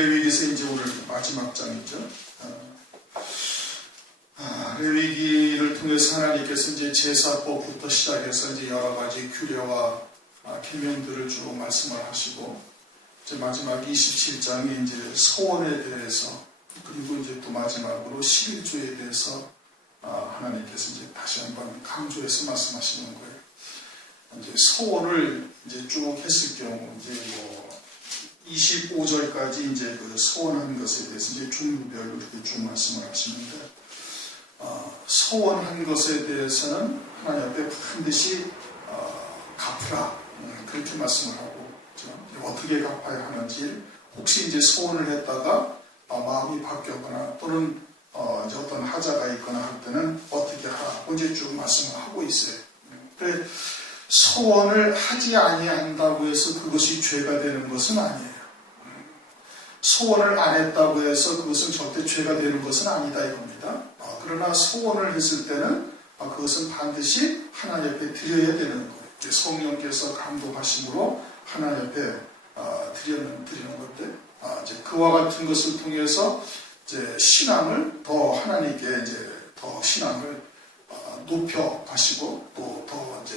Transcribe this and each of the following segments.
레위기에서 이제 오늘 마지막 장이죠. 레위기를 통해서 하나님께서 이제 제사법부터 시작해서 이제 여러 가지 규례와 계명들을 주로 말씀을 하시고, 이제 마지막 27장이 이제 서원에 대해서, 그리고 이제 또 마지막으로 11조에 대해서 하나님께서 이제 다시 한번 강조해서 말씀하시는 거예요. 이제 서원을 이제 쭉 했을 경우, 이제 25절까지 이제 그 서원한 것에 대해서 이제 종류별로 이렇게 쭉 말씀을 하시는데, 서원한 것에 대해서는 하나님 앞에 반드시 갚으라, 그렇게 말씀을 하고, 어떻게 갚아야 하는지, 혹시 이제 서원을 했다가 마음이 바뀌었거나 또는 이제 어떤 하자가 있거나 할 때는 어떻게 하라고 이제 쭉 말씀을 하고 있어요. 그래, 서원을 하지 아니한다고 해서 그것이 죄가 되는 것은 아니에요. 소원을 안 했다고 해서 그것은 절대 죄가 되는 것은 아니다 이겁니다. 그러나 소원을 했을 때는 그것은 반드시 하나님 앞에 드려야 되는 거예요. 성령께서 감동하심으로 하나님 앞에 드리는 것들, 이제 그와 같은 것을 통해서 이제 신앙을 더 하나님께 이제 더 신앙을 높여 가시고 또 더 이제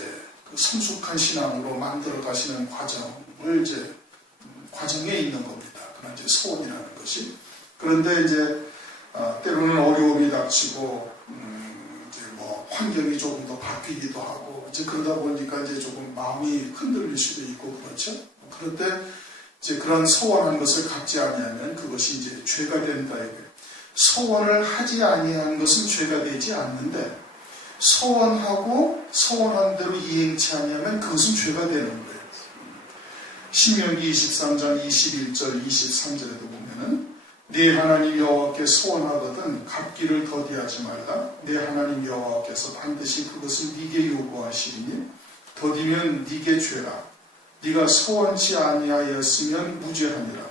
그 성숙한 신앙으로 만들어 가시는 과정을 이제 과정에 있는 겁니다. 그런 이제 소원이라는 것이. 그런데 이제 때로는 어려움이 닥치고 이제 환경이 조금 더 바뀌기도 하고 이제 그러다 보니까 이제 조금 마음이 흔들릴 수도 있고 그렇죠. 그런데 이제 그런 소원한 것을 갖지 아니하면 그것이 이제 죄가 된다 이거예요. 소원을 하지 아니한 것은 죄가 되지 않는데 소원하고 소원한 대로 이행치 아니하면 그것은 죄가 되는 거예요. 신명기 23장 21절 23절에도 보면은 네 하나님 여호와께 소원하거든 갚기를 더디하지 말라. 네 하나님 여호와께서 반드시 그것을 네게 요구하시리니 더디면 네게 죄라. 네가 소원치 아니하였으면 무죄하니라.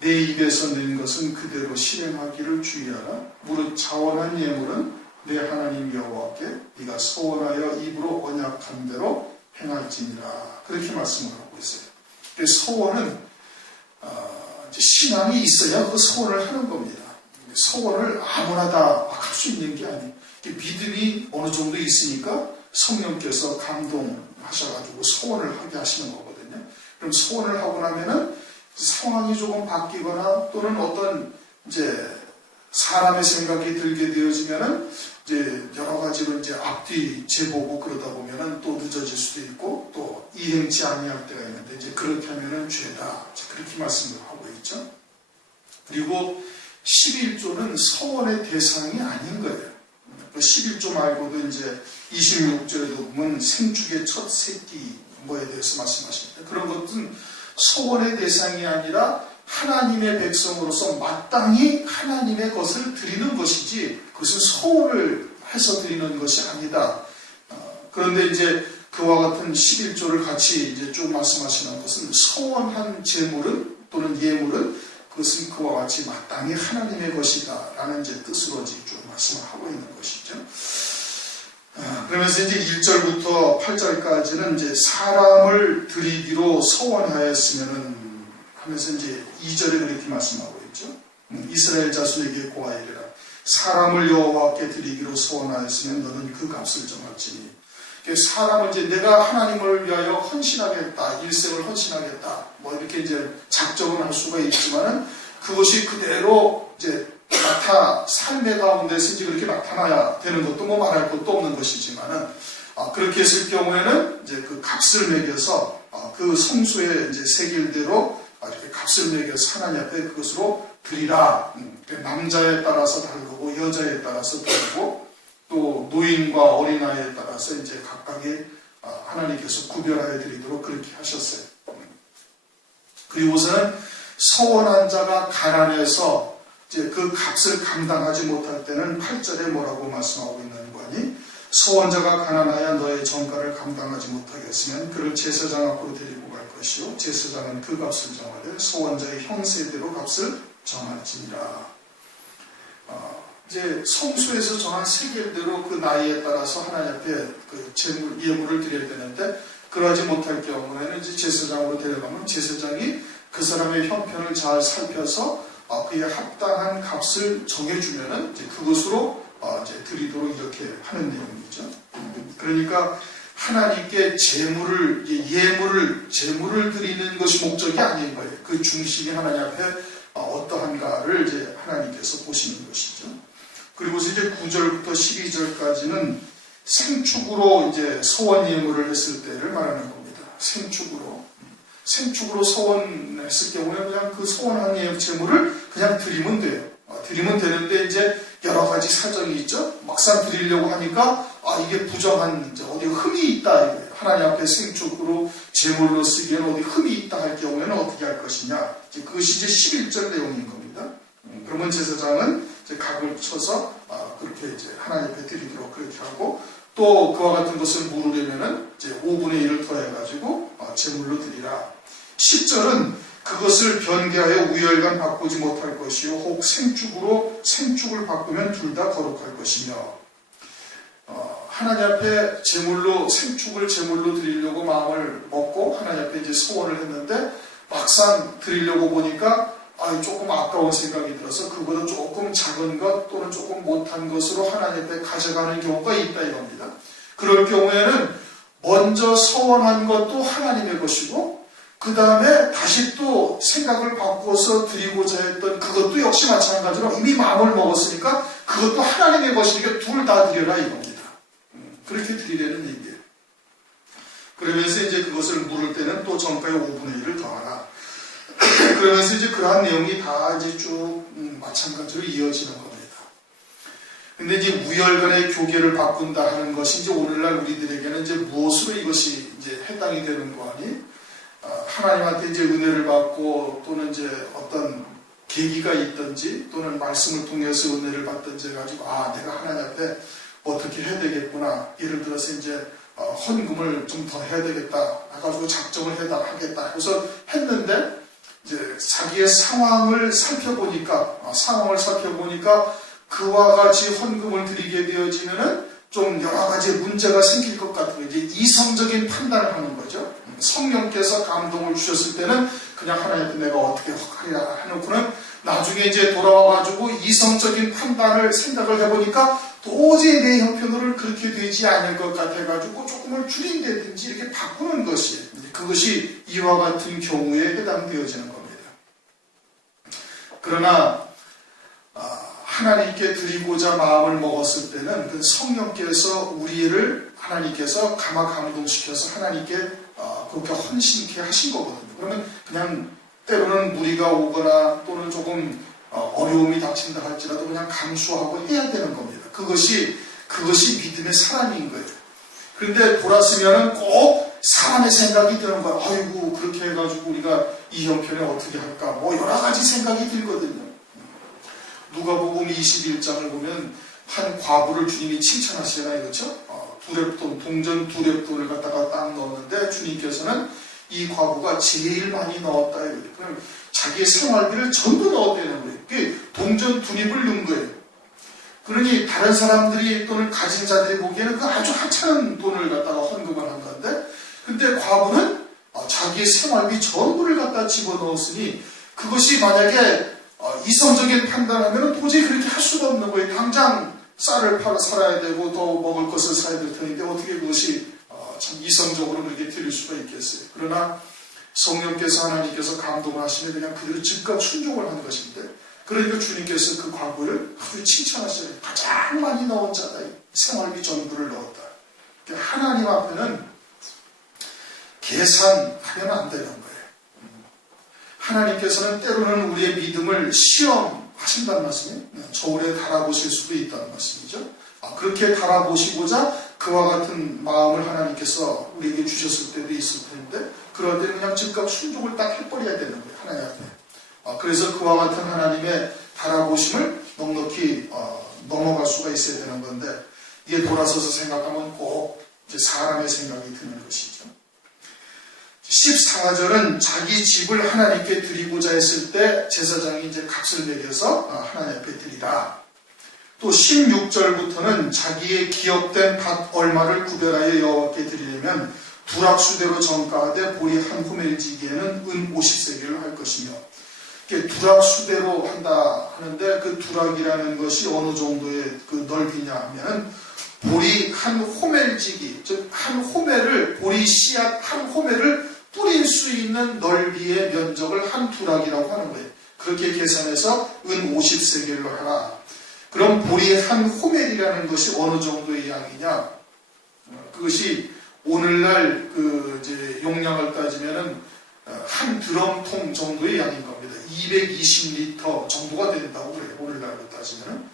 내 입에서 낸 것은 그대로 실행하기를 주의하라. 무릇 자원한 예물은 내 하나님 여호와께 네가 소원하여 입으로 언약한 대로 행할지니라. 그렇게 말씀을 하고 있어요. 소원은 신앙이 있어야 그 소원을 하는 겁니다. 소원을 아무나 다 할 수 있는 게 아니에요. 믿음이 어느 정도 있으니까 성령께서 감동하셔가지고 소원을 하게 하시는 거거든요. 그럼 소원을 하고 나면은 상황이 조금 바뀌거나 또는 어떤 이제 사람의 생각이 들게 되어지면은 이제 여러 가지로 이제 앞뒤 재보고 그러다 보면은 또 늦어질 수도 있고 또 이행치 아니할 때가 있는데 이제 그렇게 하면은 죄다. 그렇게 말씀을 하고 있죠. 그리고 11조는 서원의 대상이 아닌 거예요. 11조 말고도 이제 26절에도 보면 생축의 첫 새끼 뭐에 대해서 말씀하십니다. 그런 것은 서원의 대상이 아니라 하나님의 백성으로서 마땅히 하나님의 것을 드리는 것이지 그것은 소원을 해서 드리는 것이 아니다. 그런데 이제 그와 같은 11조를 같이 이제 쭉 말씀하시는 것은 소원한 재물은 또는 예물은 그것은 그와 같이 마땅히 하나님의 것이다 라는 이제 뜻으로 쭉 말씀을 하고 있는 것이죠. 그러면서 이제 1절부터 8절까지는 이제 사람을 드리기로 소원하였으면은 하면서 이제 2절에 그렇게 말씀하고 있죠. 이스라엘 자손에게 고하이르라. 사람을 여호와께 드리기로 소원하였으면 너는 그 값을 정할지니. 사람을 이제 내가 하나님을 위하여 헌신하겠다, 일생을 헌신하겠다, 이렇게 이제 작정을 할 수가 있지만은 그것이 그대로 이제 삶의 가운데서 이제 그렇게 나타나야 되는 것도 말할 것도 없는 것이지만은 그렇게 했을 경우에는 이제 그 값을 매겨서 그 성수의 이제 세길대로 이렇게 값을 매겨서 하나님 앞에 그것으로 드리라. 남자에 따라서 다르고 여자에 따라서 다르고 또 노인과 어린아이에 따라서 이제 각각의 하나님께서 구별하여 드리도록 그렇게 하셨어요. 그리고서는 서원한 자가 가난해서 이제 그 값을 감당하지 못할 때는 8절에 뭐라고 말씀하고 있는 거니? 서원자가 가난하여 너의 전가를 감당하지 못하겠으면 그를 제사장 앞으로 데리고 갈 것이요 제사장은 그 값을 정하되 서원자의 형세대로 값을 정할지니라. 이제 성수에서 정한 세겔대로 그 나이에 따라서 하나님 앞에 그 예물을 드려야 되는데 그러지 못할 경우에는 이제 제사장으로 데려가면 제사장이 그 사람의 형편을 잘 살펴서 그에 합당한 값을 정해주면은 이제 그것으로 이제 드리도록 이렇게 하는 내용이죠. 그러니까 하나님께 제물을 드리는 것이 목적이 아닌 거예요. 그 중심이 하나님 앞에 어떠한가를 이제 하나님께서 보시는 것이죠. 그리고서 이제 9절부터 12절까지는 생축으로 이제 소원 예물을 했을 때를 말하는 겁니다. 생축으로 소원했을 경우에 그냥 그 소원한 제물을 그냥 드리면 돼요. 드리면 되는데 이제 여러 가지 사정이 있죠. 막상 드리려고 하니까 이게 부정한 어디 흠이 있다 이거예요. 하나님 앞에 생축으로 제물로 쓰기에는 어디 흠이 있다 할 경우에는 어떻게 할 것이냐. 그것이 이제 11절 내용인 겁니다. 그러면 제사장은 이제 각을 쳐서 그렇게 이제 하나님 앞에 드리도록 그렇게 하고 또 그와 같은 것을 물으려면은 이제 5분의 1을 더해가지고 제물로 드리라. 10절은 그것을 변개하여 우열간 바꾸지 못할 것이요 혹 생축을 바꾸면 둘 다 거룩할 것이며 하나님 앞에 생축을 제물로 드리려고 마음을 먹고 하나님 앞에 이제 소원을 했는데 막상 드리려고 보니까 조금 아까운 생각이 들어서 그보다 조금 작은 것 또는 조금 못한 것으로 하나님 앞에 가져가는 경우가 있다 이겁니다. 그럴 경우에는 먼저 소원한 것도 하나님의 것이고 그 다음에 다시 또 생각을 바꾸어서 드리고자 했던 그것도 역시 마찬가지로 이미 마음을 먹었으니까 그것도 하나님의 것이니까 둘 다 드려라 이겁니다. 그렇게 드리려는 얘기예요. 그러면서 이제 그것을 물을 때는 또 정가의 5분의 1을 더하라. 그러면서 이제 그러한 내용이 다 이제 쭉 마찬가지로 이어지는 겁니다. 근데 이제 우열간의 교계를 바꾼다 하는 것이 이제 오늘날 우리들에게는 이제 무엇으로 이것이 이제 해당이 되는 거 아니? 하나님한테 이제 은혜를 받고 또는 이제 어떤 계기가 있든지 또는 말씀을 통해서 은혜를 받든지 해가지고 내가 하나님 앞에 어떻게 해야 되겠구나. 예를 들어서 이제 헌금을 좀 더 해야 되겠다. 해가지고 작정을 하겠다. 그래서 했는데 이제 자기의 상황을 살펴보니까 그와 같이 헌금을 드리게 되어지면은 좀 여러 가지 문제가 생길 것 같은 이제 이성적인 판단을 하는 거죠. 성령께서 감동을 주셨을 때는 그냥 하나님 내가 어떻게 하랴 해놓고는 나중에 이제 돌아와가지고 이성적인 생각을 해보니까 도저히 내 형편으로는 그렇게 되지 않을 것 같아가지고 조금을 줄인다든지 이렇게 바꾸는 것이 그것이 이와 같은 경우에 해당되어지는 겁니다. 그러나 하나님께 드리고자 마음을 먹었을 때는 그 성령께서 우리를 하나님께서 감동시켜서 하나님께 그렇게 헌신케 하신 거거든요. 그러면 그냥 때로는 무리가 오거나 또는 조금 어려움이 닥친다 할지라도 그냥 감수하고 해야 되는 겁니다. 그것이 믿음의 사람인 거예요. 그런데 돌았으면은 꼭 사람의 생각이 드는 거야. 아이고 그렇게 해가지고 우리가 이 형편에 어떻게 할까 여러 가지 생각이 들거든요. 누가복음 21장을 보면 한 과부를 주님이 칭찬하시잖아요. 그렇죠? 동전 2렙돈을 갖다가 딱 넣었는데 주님께서는 이 과부가 제일 많이 넣었다. 그럼 자기의 생활비를 전부 넣었다는 거예요. 그게 동전 2립을 넣은 거예요. 그러니 다른 사람들이 또는 가진 자들이 보기에는 그 아주 하찮은 돈을 갖다가 헌금을 한 건데 근데 과부는 자기의 생활비 전부를 갖다 집어넣었으니 그것이 만약에 이성적인 판단하면 도저히 그렇게 할 수가 없는 거예요. 당장 쌀을 팔아 살아야 되고 더 먹을 것을 사야 될 텐데 어떻게 그것이 참 이성적으로 그렇게 드릴 수가 있겠어요. 그러나 성령께서 하나님께서 감동하시면 그냥 그대로 즉각 순종을 하는 것인데 그러니까 주님께서 그 과부를 아주 칭찬하셔요. 가장 많이 넣은 자다. 생활비 전부를 넣었다. 하나님 앞에는 계산하면 안 되는 거예요. 하나님께서는 때로는 우리의 믿음을 시험하신다는 말씀이에요. 저울에 달아보실 수도 있다는 말씀이죠. 그렇게 달아보시고자 그와 같은 마음을 하나님께서 우리에게 주셨을 때도 있을 텐데 그럴 때는 그냥 즉각 순종을 딱 해버려야 되는 거예요. 하나님 앞에. 그래서 그와 같은 하나님의 달아보심을 넉넉히 넘어갈 수가 있어야 되는 건데 이게 돌아서서 생각하면 꼭 이제 사람의 생각이 드는 것이죠. 14절은 자기 집을 하나님께 드리고자 했을 때 제사장이 이제 값을 매겨서 하나님 앞에 드리라. 또 16절부터는 자기의 기업된 밭 얼마를 구별하여 여호와께 드리려면 두락수대로 정가하되 보리 한 호멜지기에는 은 50세겔을 할 것이며, 두락수대로 한다 하는데 그 두락이라는 것이 어느 정도의 그 넓이냐 하면은 보리 한 호멜지기, 즉 한 호멜을, 보리 씨앗 한 호멜을 뿌릴 수 있는 넓이의 면적을 한 두락이라고 하는 거예요. 그렇게 계산해서 은 50세겔로 하라. 그럼 보리 한 호멜이라는 것이 어느 정도의 양이냐? 그것이 오늘날 그 이제 용량을 따지면은 한 드럼통 정도의 양인 겁니다. 220리터 정도가 된다고 그래요. 오늘날로 따지면은.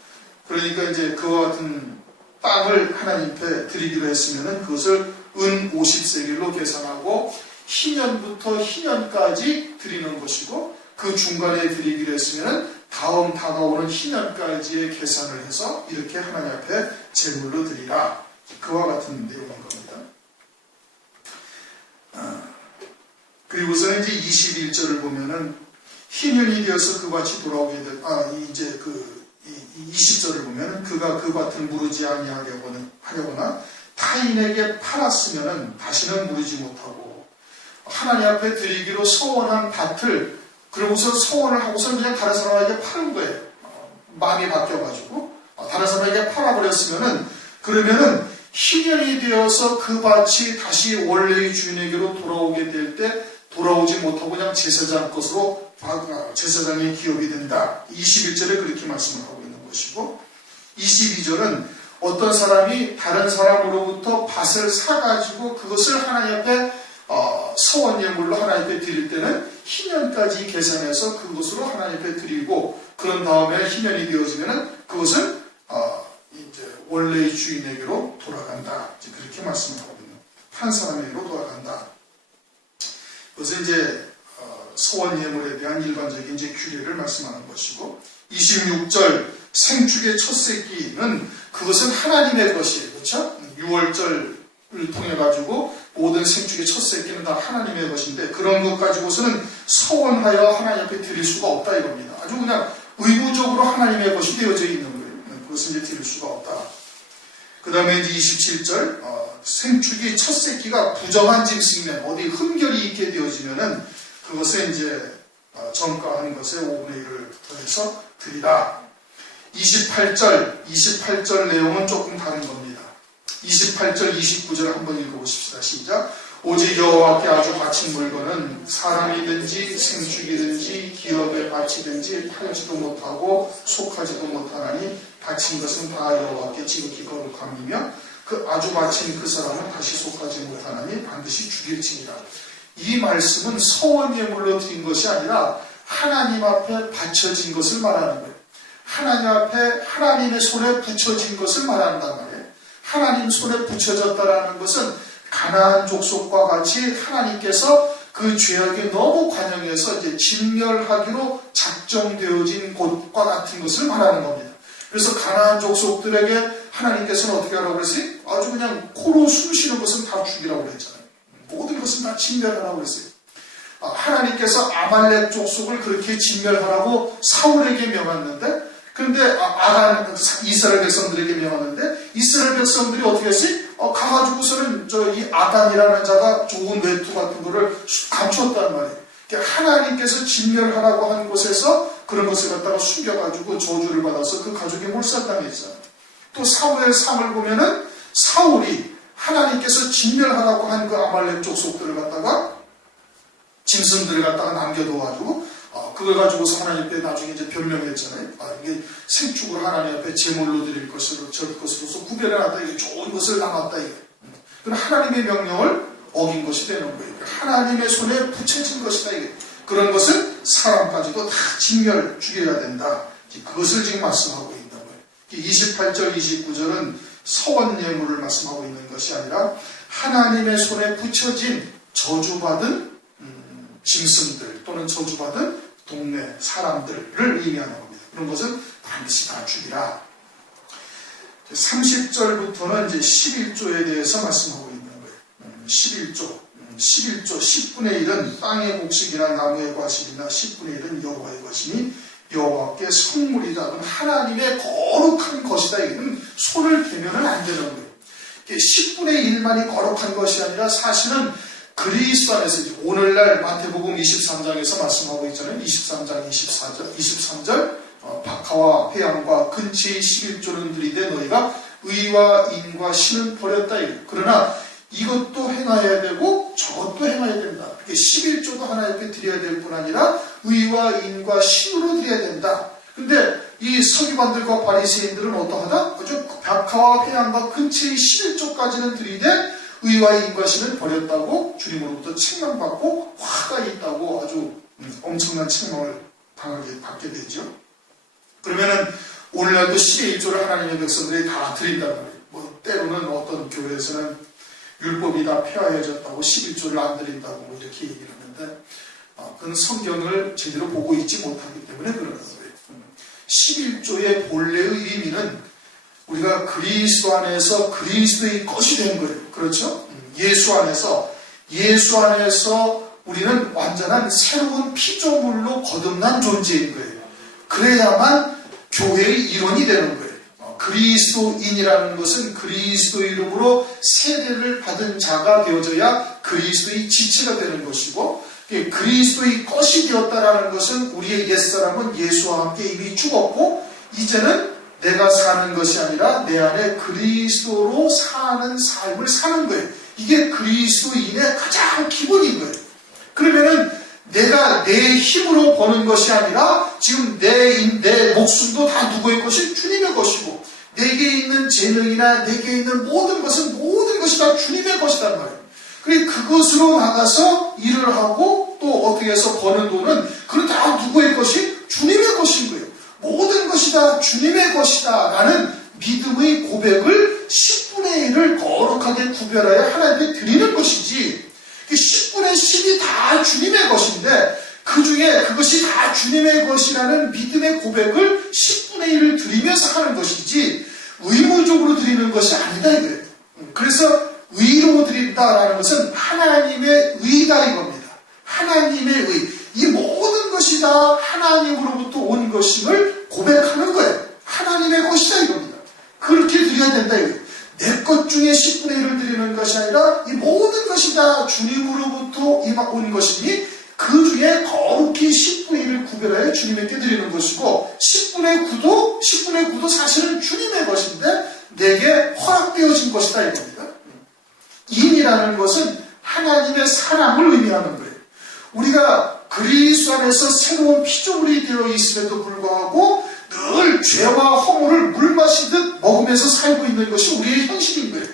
그러니까 이제 그와 같은 땅을 하나님 앞에 드리기로 했으면은 그것을 은 50세겔로 계산하고 희년부터 희년까지 드리는 것이고, 그 중간에 드리기로 했으면은 다음 다가오는 희년까지의 계산을 해서 이렇게 하나님 앞에 제물로 드리라. 그와 같은 내용인 겁니다. 그리고서는 이제 21절을 보면은 희년이 되어서 그 밭이 돌아오게 될, 이제 그 20절을 보면은 그가 그 밭을 무르지 아니하려거나 타인에게 팔았으면은 다시는 무르지 못하고, 하나님 앞에 드리기로 서원한 밭을 그러고서 서원을 하고서 그냥 다른 사람에게 파는 거예요. 마음이 바뀌어가지고 다른 사람에게 팔아버렸으면은, 그러면은 희년이 되어서 그 밭이 다시 원래의 주인에게로 돌아오게 될 때 돌아오지 못하고 그냥 제사장 것으로 제사장의 기업이 된다. 21절에 그렇게 말씀을 하고 있는 것이고, 22절은 어떤 사람이 다른 사람으로부터 밭을 사가지고 그것을 하나님 앞에 서원 예물로 하나님 앞에 드릴 때는 희년까지 계산해서 그것으로 하나님 앞에 드리고, 그런 다음에 희년이 되어지면은 그것은 이제 원래의 주인에게로 돌아간다. 이제 그렇게 말씀을 하고 있는, 한 사람에게로 돌아간다. 그것은 이제 서원 예물에 대한 일반적인 이제 규례를 말씀하는 것이고, 26절 생축의 첫 새끼는 그것은 하나님의 것이에요. 그렇죠? 6월절을 통해 가지고 모든 생축의 첫 새끼는 다 하나님의 것인데, 그런 것 가지고서는 서원하여 하나님 앞에 드릴 수가 없다 이겁니다. 아주 그냥 의무적으로 하나님의 것이 되어져 있는 거예요. 그것은 이제 드릴 수가 없다. 그 다음에 이제 27절 생축이 첫 새끼가 부정한 짐승이면, 어디 흠결이 있게 되어지면은 그것에 이제 정가한 것에 5분의 1을 더해서 드리라. 28절 내용은 조금 다른 겁니다. 28절, 29절 한번 읽어보십시다. 시작. 오직 여호와께 아주 바친 물건은 사람이든지 생축이든지 기업의 바치든지 팔지도 못하고 속하지도 못하나니 바친 것은 다 여호와께 지극히 거룩함이며 그 아주 바친 그 사람은 다시 속하지 못하나니 반드시 죽일지니라. 이 말씀은 서원 예물로 드린 것이 아니라 하나님 앞에 바쳐진 것을 말하는 거예요. 하나님 앞에 하나님의 손에 붙여진 것을 말한단 말이에요. 하나님 손에 붙여졌다라는 것은 가나안 족속과 같이 하나님께서 그 죄악에 너무 관영해서 이제 진멸하기로 작정되어진 곳과 같은 것을 말하는 겁니다. 그래서 가나안 족속들에게 하나님께서는 어떻게 하라고 그랬어요? 아주 그냥 코로 숨 쉬는 것은 다 죽이라고 그랬잖아요. 모든 것은 다 진멸하라고 그랬어요. 하나님께서 아말렉 족속을 그렇게 진멸하라고 사울에게 명했는데, 그런데 이스라엘 백성들에게 명하는데, 이스라엘 백성들이 어떻게 했어요? 가가지고서는 이 아간이라는 자가 좋은 외투 같은 거를 감추었단 말이에요. 하나님께서 진멸하라고 한 곳에서 그런 것을 갖다가 숨겨가지고 저주를 받아서 그 가족이 몰살당했잖아요. 또 사무엘 3을 보면은 사울이 하나님께서 진멸하라고 한 그 아말렉 족속들을 갖다가 짐승들을 갖다가 남겨둬가지고 그걸 가지고서 하나님 앞에 나중에 이제 변명했잖아요. 이게 생축을 하나님 앞에 제물로 드릴 것으로 절 것으로서 구별해놨다. 이게 좋은 것을 남았다. 이게. 그럼 하나님의 명령을 어긴 것이 되는 거예요. 하나님의 손에 붙여진 것이다. 이게. 그런 것은 사람까지도 다 진멸 죽여야 된다. 그것을 지금 말씀하고 있는 거예요. 28절, 29절은 서원 예물을 말씀하고 있는 것이 아니라 하나님의 손에 붙여진 저주받은 짐승들 또는 저주받은 동네 사람들을 의미하는 겁니다. 그런 것은 반드시 다 죽이라. 30절부터는 이제 11조에 대해서 말씀하고 있는 거예요. 11조 10분의 1은 땅의 곡식이나 나무의 과실이나 10분의 1은 여호와의 것이니 여호와께 성물이다. 하나님의 거룩한 것이다. 이거는 손을 대면은 안 되는 거예요. 10분의 1만이 거룩한 것이 아니라 사실은 그리스도 안에서 오늘날 마태복음 23장에서 말씀하고 있잖아요. 23장 23절 박하와 회양과 근처의 11조는 들이되 너희가 의와 인과 신은 버렸다. 그러나 이것도 행하여야 되고 저것도 행하여야 된다. 11조도 하나 옆에 드려야 될 뿐 아니라 의와 인과 신으로 드려야 된다. 근데 이 서기관들과 바리새인들은 어떠하다? 아주 박하와 회양과 근처의 11조까지는 드리되 의와 인과 신을 버렸다고 주님으로부터 책망받고 화가 있다고 아주 엄청난 책망을 받게 되죠. 그러면은 오늘날도 10의 1조를 하나님의 백성들이 다 드린단 말이에요. 뭐 때로는 어떤 교회에서는 율법이 다 폐하해졌다고 11조를 안 드린다고 뭐 이렇게 얘기를 하는데 그건 성경을 제대로 보고 있지 못하기 때문에 그러는 거예요. 11조의 본래의 의미는 우리가 그리스도 안에서 그리스도의 것이 된 거예요. 그렇죠? 예수 안에서 우리는 완전한 새로운 피조물로 거듭난 존재인 거예요. 그래야만 교회의 일원이 되는 거예요. 그리스도인이라는 것은 그리스도 이름으로 세례를 받은 자가 되어져야 그리스도의 지체가 되는 것이고, 그리스도의 것이 되었다라는 것은 우리의 옛사람은 예수와 함께 이미 죽었고 이제는 내가 사는 것이 아니라 내 안에 그리스도로 사는 삶을 사는 거예요. 이게 그리스도인의 가장 기본인 거예요. 그러면은 내가 내 힘으로 버는 것이 아니라 지금 내 목숨도 다 누구의 것이? 주님의 것이고, 내게 있는 재능이나 내게 있는 모든 것이 다 주님의 것이란 말이에요. 그리고 그것으로 나가서 일을 하고 또 어떻게 해서 버는 돈은 그건 다 누구의 것이? 주님의 것인 거예요. 모든 것이 다 주님의 것이다 라는 믿음의 고백을 10분의 1을 거룩하게 구별하여 하나님께 드리는 것이지, 10분의 10이 다 주님의 것인데 그 중에 그것이 다 주님의 것이라는 믿음의 고백을 10분의 1을 드리면서 하는 것이지 의무적으로 드리는 것이 아니다 이거예요. 그래서 의로 드린다라는 것은 하나님의 의다 이겁니다. 하나님의 의. 이 모든 것이 다 하나님으로부터 온 것임을 고백하는 거예요. 하나님의 것이다 이겁니다. 그렇게 드려야 된다 이거예요. 내 것 중에 10분의 1을 드리는 것이 아니라 이 모든 것이 다 주님으로부터 온 것이니 그 중에 거룩히 10분의 1을 구별하여 주님에게 드리는 것이고, 10분의 9도 사실은 주님의 것인데 내게 허락되어진 것이다 이겁니다. 인이라는 것은 하나님의 사랑을 의미하는 거예요. 우리가 그리스도 안에서 새로운 피조물이 되어 있음에도 불구하고 늘 죄와 허물을 물 마시듯 먹으면서 살고 있는 것이 우리의 현실인 거예요.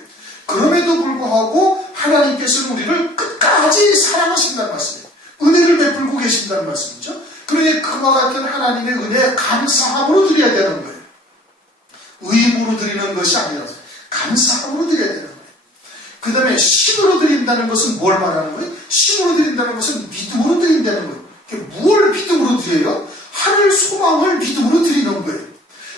그럼에도 불구하고 하나님께서는 우리를 끝까지 사랑하신다는 말씀이에요. 은혜를 베풀고 계신다는 말씀이죠. 그러니 그와 같은 하나님의 은혜에 감사함으로 드려야 되는 거예요. 의무로 드리는 것이 아니라 감사함으로 드려야 되는 거예요. 그 다음에 신으로 드린다는 것은 뭘 말하는 거예요? 신으로 드린다는 것은 믿음으로 드린다는 거예요. 무엇을 믿음으로 드려요? 하늘 소망을 믿음으로 드리는 거예요.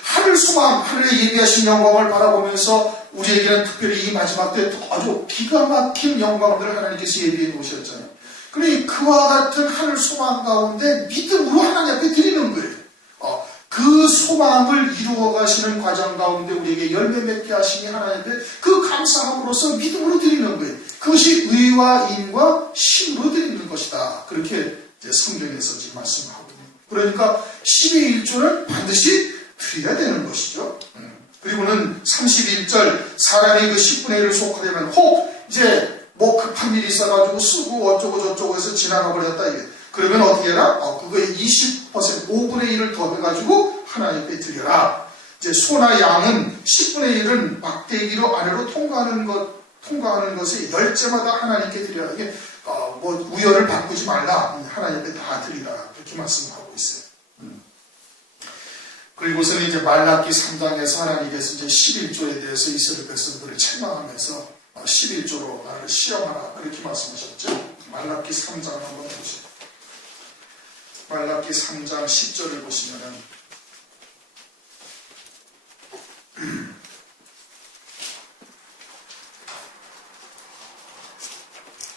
하늘 소망, 하늘에 예비하신 영광을 바라보면서 우리에게는 특별히 이 마지막 때 아주 기가 막힌 영광들을 하나님께서 예비해 놓으셨잖아요. 그러니 그와 같은 하늘 소망 가운데 믿음으로 하나님 앞에 드리는 거예요. 그 소망을 이루어 가시는 과정 가운데 우리에게 열매 맺게 하시니 하나님 앞에 그 감사함으로써 믿음으로 드리는 거예요. 그것이 의와 인과 신으로 드리는 것이다. 그렇게 성경에서 지금 말씀하고 있는. 그러니까 10의 1조는 반드시 드려야 되는 것이죠. 그리고는 31절 사람이 그 10분의 1을 속하려면 혹 이제 뭐 급한 일이 있어가지고 쓰고 어쩌고 저쩌고 해서 지나가 버렸다 이게. 그러면 어떻게 해라? 그거에 20% 5분의 1을 더해가지고 하나님께 드려라. 이제 소나 양은 10분의 1은 막대기로 아래로 통과하는 것에 열째마다 하나님께 드려라. 이게 뭐 우열을 바꾸지 말라. 하나님께 다 드리라. 그렇게 말씀하고 있어요. 그리고서는 이제 말라기 3장에서 하나님께서 이제 11조에 대해서 이스라엘 백성들을 책망하면서 11조로 나를 시험하라. 그렇게 말씀하셨죠. 말라기 3장 한번 보시죠. 말라기 3장 10절을 보시면은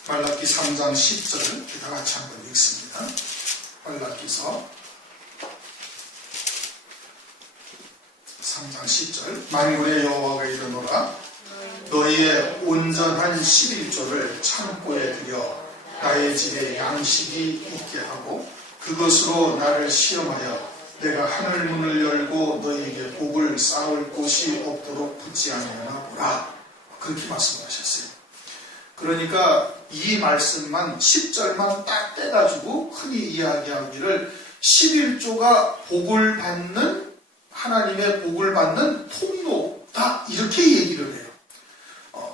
말라기 3장 10절 다 같이 한번 읽습니다. 말라기서 3장 10절 만군의 여호와가 이르노라 너희의 온전한 11조를 창고에 들여 나의 집에 양식이 있게 하고 그것으로 나를 시험하여 내가 하늘 문을 열고 너희에게 복을 쌓을 곳이 없도록 붙지 아니하나 보라. 그렇게 말씀하셨어요. 그러니까 이 말씀만 10절만 딱 떼가지고 흔히 이야기하기를 11조가 복을 받는 하나님의 복을 받는 통로다 이렇게 얘기를 해요.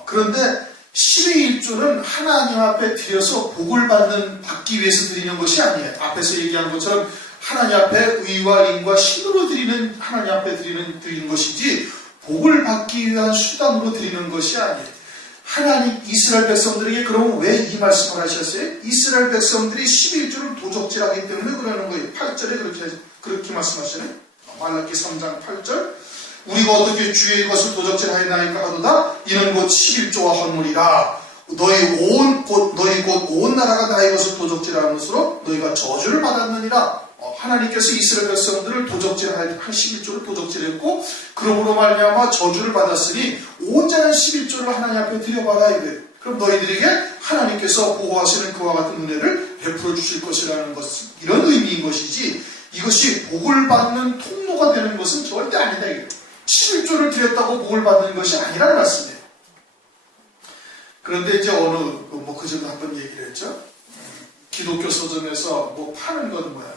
그런데 11조는 하나님 앞에 드려서 복을 받기 위해서 드리는 것이 아니에요. 앞에서 얘기한 것처럼 하나님 앞에 의와 인과 신으로 드리는 하나님 앞에 드리는 것이지 복을 받기 위한 수단으로 드리는 것이 아니에요. 하나님 이스라엘 백성들에게 그러면 왜 이 말씀을 하셨어요? 이스라엘 백성들이 11조를 도적질하기 때문에 그러는 거예요. 8절에 그렇게 말씀하시네. 말라기 3장 8절 우리가 어떻게 주의 것을 도적질하였나이까 하도다 이는 곧 11조와 헌물이라 너희 곧 온 나라가 나의 것을 도적질하는 것으로 너희가 저주를 받았느니라. 하나님께서 이스라엘 백성들을 도적질할 11조를 도적질했고 그러므로 말미암아 저주를 받았으니 온전한 11조를 하나님 앞에 드려봐라 이래. 그럼 너희들에게 하나님께서 보호하시는 그와 같은 은혜를 베풀어 주실 것이라는 것 이런 의미인 것이지 이것이 복을 받는 통로가 되는 것은 절대 아니다. 11조를 드렸다고 복을 받는 것이 아니라는 말씀이에요. 그런데 이제 그전에 한번 얘기를 했죠. 기독교 서점에서 파는 것 모양에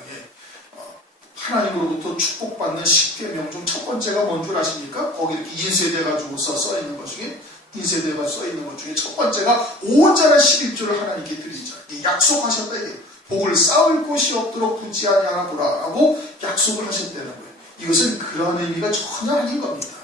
하나님으로부터 축복받는 10계명 중 첫 번째가 뭔 줄 아십니까? 거기 이렇게 인쇄돼가지고 써 있는 것 중에 첫 번째가 온전한 11조를 하나님께 드리자. 약속하셨다 이게 복을 쌓을 곳이 없도록 굳지 아니하나 보라라고 약속을 하셨다는 거예요. 이것은 그런 의미가 전혀 아닌 겁니다.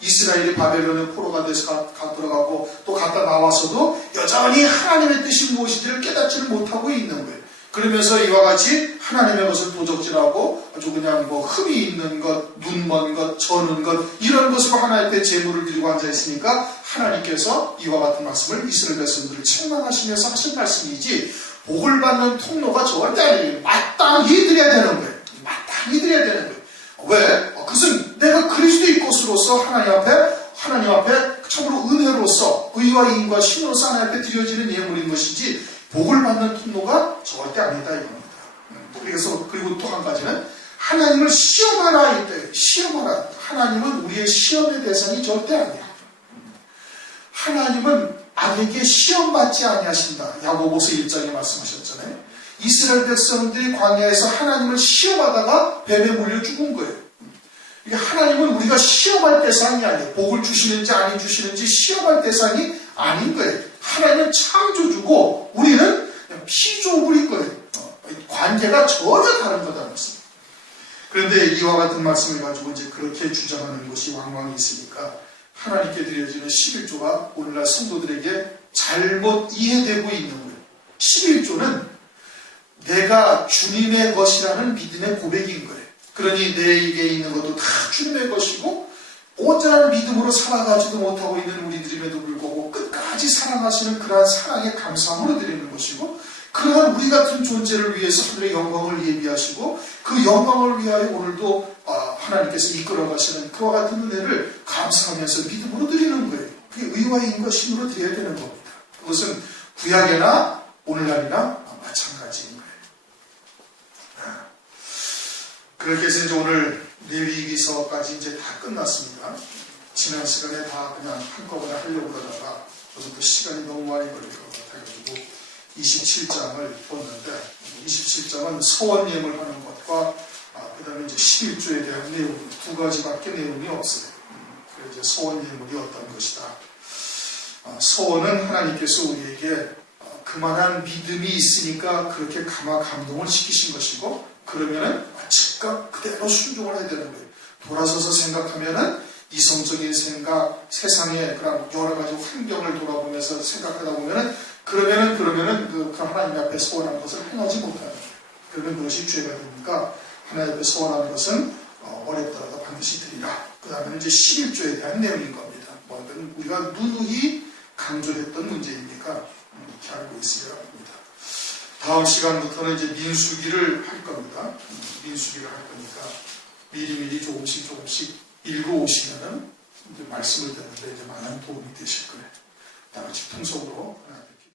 이스라엘이 바벨론의 포로가 돼서 들어가고 또 갔다 나와서도 여전히 하나님의 뜻이 무엇인지를 깨닫지를 못하고 있는 거예요. 그러면서 이와 같이 하나님의 것을 도적질하고 아주 그냥 흠이 있는 것, 눈먼 것, 저는 것 이런 것으로 하나님 앞에 제물을 드리고 앉아있으니까 하나님께서 이와 같은 말씀을 이스라엘 백성들을 책망하시면서 하신 말씀이지 복을 받는 통로가 절대 아니에요. 마땅히 드려야 되는 거예요. 마땅히 드려야 되는 거예요. 왜? 그것은 내가 그리스도의 것으로서 하나님 앞에 참으로 은혜로서 의와 인과 신으로서 하나님 앞에 드려지는 예물인 것이지 복을 받는 통로가 절대 아니다 이겁니다. 그리고 또 한 가지는 하나님을 시험하라 이때 시험하라. 하나님은 우리의 시험의 대상이 절대 아니야. 하나님은 악에게 시험받지 아니하신다. 야고보서 1장에 말씀하셨잖아요. 이스라엘 백성들이 광야에서 하나님을 시험하다가 뱀에 물려 죽은 거예요. 하나님은 우리가 시험할 대상이 아니에요. 복을 주시는지 안 주시는지 시험할 대상이 아닌 거예요. 하나님은 창조주고 우리는 그냥 피조물인 거예요. 관계가 전혀 다른 거다는 것입니다. 그런데 이와 같은 말씀을 가지고 이제 그렇게 주장하는 것이 왕왕이 있으니까 하나님께 드려지는 11조가 오늘날 성도들에게 잘못 이해되고 있는 거예요. 11조는 내가 주님의 것이라는 믿음의 고백인 거예요. 그러니 내게 있는 것도 다 주님의 것이고 온전한 믿음으로 살아가지도 못하고 있는 우리들임에도 불구하고 끝까지 사랑하시는 그러한 사랑의 감사함으로 드리는 것이고 그러한 우리 같은 존재를 위해서 하늘의 영광을 예비하시고 그 영광을 위하여 오늘도 하나님께서 이끌어가시는 그와 같은 은혜를 감사하면서 믿음으로 드리는 거예요. 그게 의와 인과 신으로 드려야 되는 겁니다. 그것은 구약이나 오늘날이나 마찬가지인 거예요. 그렇게 해서 이제 오늘 레위기서까지 이제 다 끝났습니다. 지난 시간에 다 그냥 한꺼번에 하려고 그러다가 저도 그 시간이 너무 많이 걸릴 것 같아가지고 27장을 봤는데 27장은 서원 예물 하는 것과 그 다음에 이제 11조에 대한 내용 두 가지밖에 내용이 없어요. 그래서 이제 서원 예물이 어떤 것이다. 서원은 하나님께서 우리에게 그만한 믿음이 있으니까 그렇게 감동을 시키신 것이고 그러면은 즉각 그대로 순종을 해야 되는 거예요. 돌아서서 생각하면은 이성적인 생각, 세상의 그런 여러 가지 환경을 돌아보면서 생각하다 보면은 그러면은 그 하나님 앞에 소원한 것을 행하지 못하는 거예요. 그러면 그것이 죄가 되니까 하나님 앞에 소원하는 것은 어렵더라도 반드시 드리라. 그 다음에는 이제 11조에 대한 내용인 겁니다. 우리가 누누이 강조했던 문제이니까 이렇게 알고 있어야 합니다. 다음 시간부터는 이제 민수기를 할 겁니다. 민수기를 할 거니까 미리미리 조금씩 읽어오시면은 이제 말씀을 듣는데 이제 많은 도움이 되실 거예요. 다 같이 통성으로